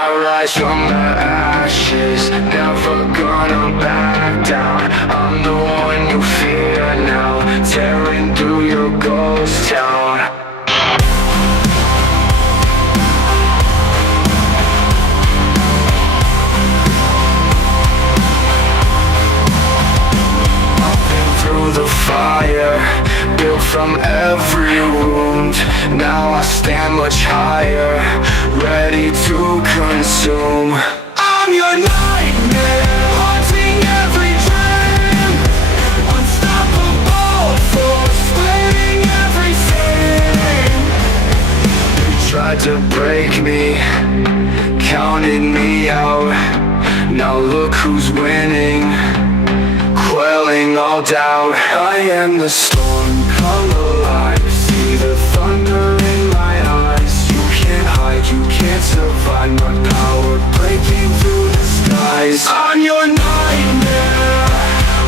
I rise from the ashes, never gonna back down. I'm the one you fear now, tearing through your ghost town. Through the fire, built from every wound. Now I stand much higher, ready to consume. I'm your nightmare, haunting every dream. Unstoppable force, splitting everything. You tried to break me, counted me out. Now look who's winning, quelling all doubt. I am the storm, come alive. See the thunder in my eyes. You can't hide, you can't survive. My power breaking through the skies. I'm your nightmare,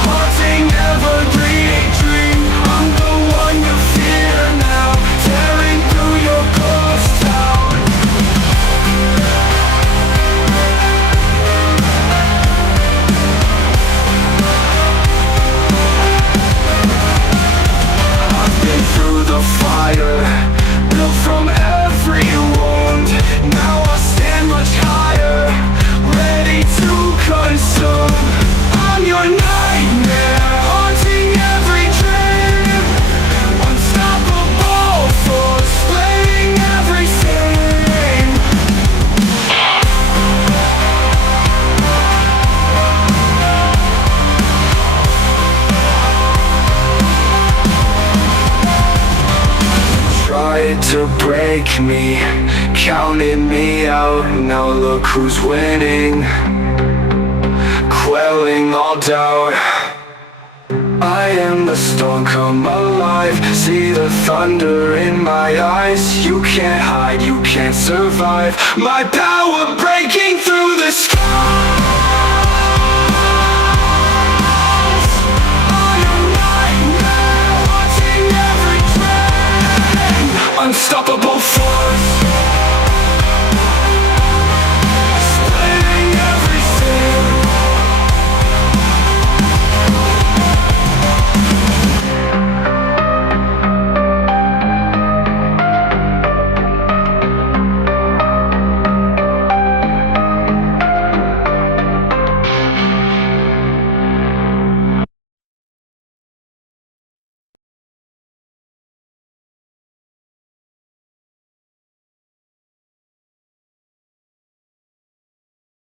haunting every dream. I'm the one you fear now, tearing through your ghost town. Through the fire, built from every wound. Now I stand much higher, ready to consume. I'm your nightmare, haunting every dream. Unstoppable force, slaying everything. Tried to break me, counted me out. Now look who's winning, quelling all doubt. I am the storm, come alive. See the thunder in my eyes. You can't hide, you can't survive. My power breaking through the skies. Unstoppable force.